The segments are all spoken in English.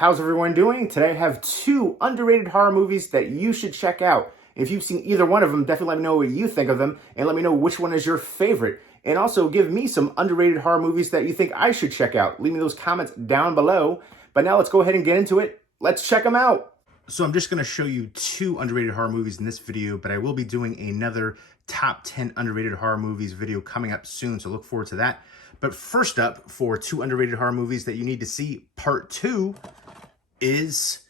How's everyone doing? Today I have two underrated horror movies that you should check out. If you've seen either one of them, definitely let me know what you think of them and let me know which one is your favorite. And also give me some underrated horror movies that you think I should check out. Leave me those comments down below. But now let's go ahead and get into it. Let's check them out. So I'm just going to show you two underrated horror movies in this video, but I will be doing another top 10 underrated horror movies video coming up soon, so look forward to that. But first up, for two underrated horror movies that you need to see, part 2 is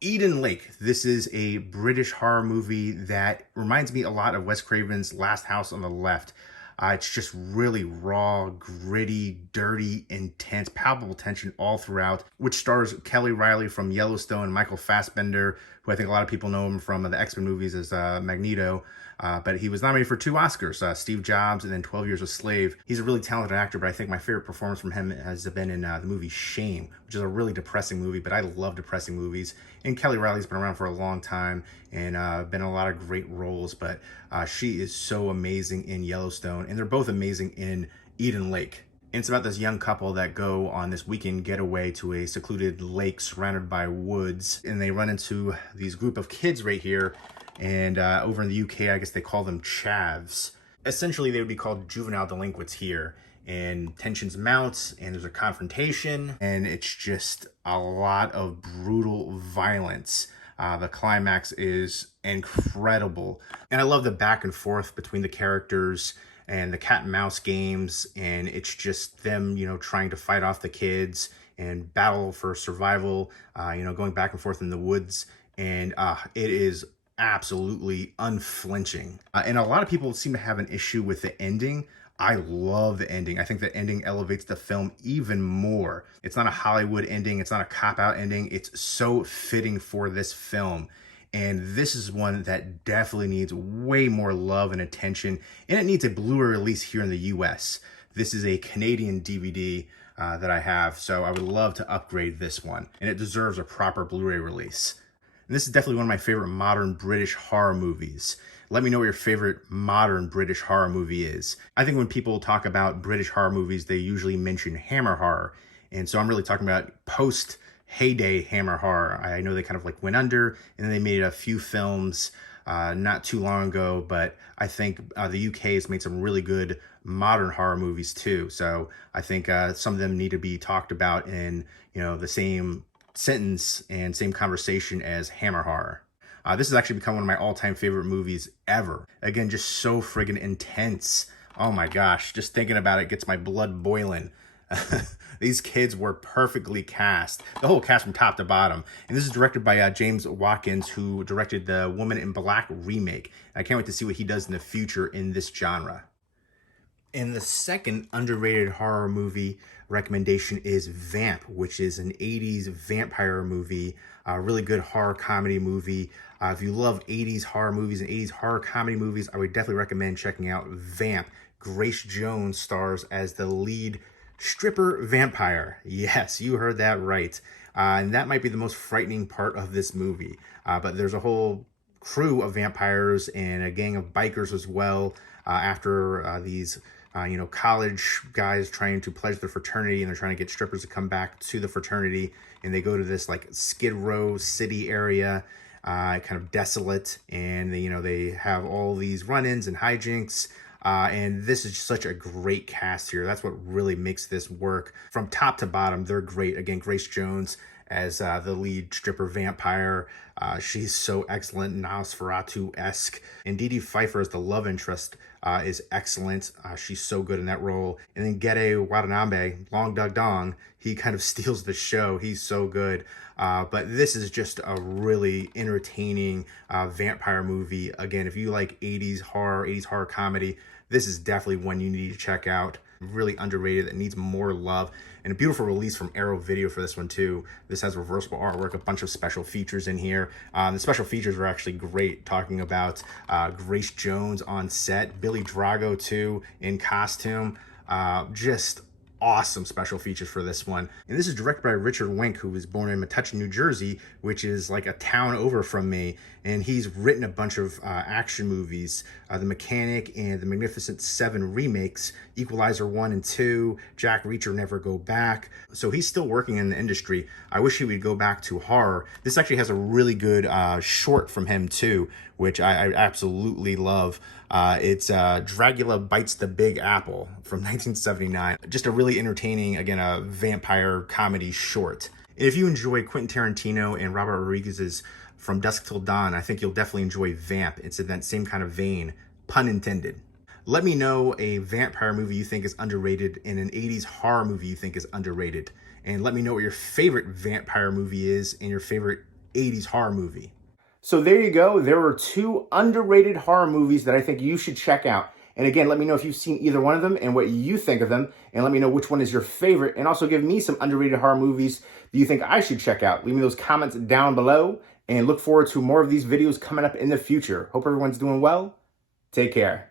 Eden Lake. This is a British horror movie that reminds me a lot of Wes Craven's Last House on the Left. It's just really raw, gritty, dirty, intense, palpable tension all throughout, which stars Kelly Reilly from Yellowstone and Michael Fassbender, who I think a lot of people know him from the X-Men movies as Magneto. But he was nominated for 2 Oscars, Steve Jobs and then 12 Years a Slave. He's a really talented actor, but I think my favorite performance from him has been in the movie Shame, which is a really depressing movie, but I love depressing movies. And Kelly Reilly's been around for a long time and been in a lot of great roles, but she is so amazing in Yellowstone, and they're both amazing in Eden Lake. And it's about this young couple that go on this weekend getaway to a secluded lake surrounded by woods, and they run into these group of kids right here. And over in the UK, I guess they call them chavs. Essentially, they would be called juvenile delinquents here. And tensions mount, and there's a confrontation, and it's just a lot of brutal violence. The climax is incredible. And I love the back and forth between the characters and the cat and mouse games, and it's just them, trying to fight off the kids and battle for survival, going back and forth in the woods. And it is absolutely unflinching. And a lot of people seem to have an issue with the ending. I love the ending. I think the ending elevates the film even more. It's not a Hollywood ending. It's not a cop-out ending. It's so fitting for this film. And this is one that definitely needs way more love and attention. And it needs a Blu-ray release here in the US. This is a Canadian DVD that I have, so I would love to upgrade this one. And it deserves a proper Blu-ray release. And this is definitely one of my favorite modern British horror movies. Let me know what your favorite modern British horror movie is. I think when people talk about British horror movies, they usually mention Hammer horror. And so I'm really talking about post-heyday Hammer horror. I know they kind of went under, and then they made a few films not too long ago, but I think the UK has made some really good modern horror movies too. So I think some of them need to be talked about in, the same sentence and same conversation as Hammer horror. This has actually become one of my all-time favorite movies ever. Again, just so friggin' intense. Oh my gosh, just thinking about it gets my blood boiling. These kids were perfectly cast. The whole cast from top to bottom. And this is directed by James Watkins, who directed the Woman in Black remake. I can't wait to see what he does in the future in this genre. And the second underrated horror movie recommendation is Vamp, which is an 80s vampire movie, a really good horror comedy movie. If you love 80s horror movies and 80s horror comedy movies, I would definitely recommend checking out Vamp. Grace Jones stars as the lead stripper vampire. Yes, you heard that right. And that might be the most frightening part of this movie. But there's a whole crew of vampires and a gang of bikers as well after these college guys trying to pledge their fraternity, and they're trying to get strippers to come back to the fraternity, and they go to this Skid Row city area, kind of desolate, and they have all these run-ins and hijinks, and this is such a great cast here. That's what really makes this work. From top to bottom, they're great. Again, Grace Jones as the lead stripper vampire. She's so excellent, Nosferatu-esque. And Dee Dee Pfeiffer as the love interest is excellent. She's so good in that role. And then Gede Watanabe, Long Dug Dong, he kind of steals the show. He's so good. But this is just a really entertaining vampire movie. Again, if you like 80s horror comedy, this is definitely one you need to check out. Really underrated, that needs more love. And a beautiful release from Arrow Video for this one too. This has reversible artwork, a bunch of special features in here. The special features were actually great, talking about Grace Jones on set, Billy Drago too in costume. Just awesome special features for this one. And this is directed by Richard Wenk, who was born in Metuchen, New Jersey, which is like a town over from me. And he's written a bunch of action movies, The Mechanic and The Magnificent Seven remakes, Equalizer 1 and 2, Jack Reacher, Never Go Back. So he's still working in the industry. I wish he would go back to horror. This actually has a really good short from him too, which I absolutely love. It's Dracula Bites the Big Apple from 1979. Just a really entertaining, again, a vampire comedy short. And if you enjoy Quentin Tarantino and Robert Rodriguez's From Dusk Till Dawn, I think you'll definitely enjoy Vamp. It's in that same kind of vein, pun intended. Let me know a vampire movie you think is underrated and an 80s horror movie you think is underrated. And let me know what your favorite vampire movie is and your favorite 80s horror movie. So there you go. There are 2 underrated horror movies that I think you should check out. And again, let me know if you've seen either one of them and what you think of them. And let me know which one is your favorite. And also give me some underrated horror movies that you think I should check out. Leave me those comments down below. And look forward to more of these videos coming up in the future. Hope everyone's doing well. Take care.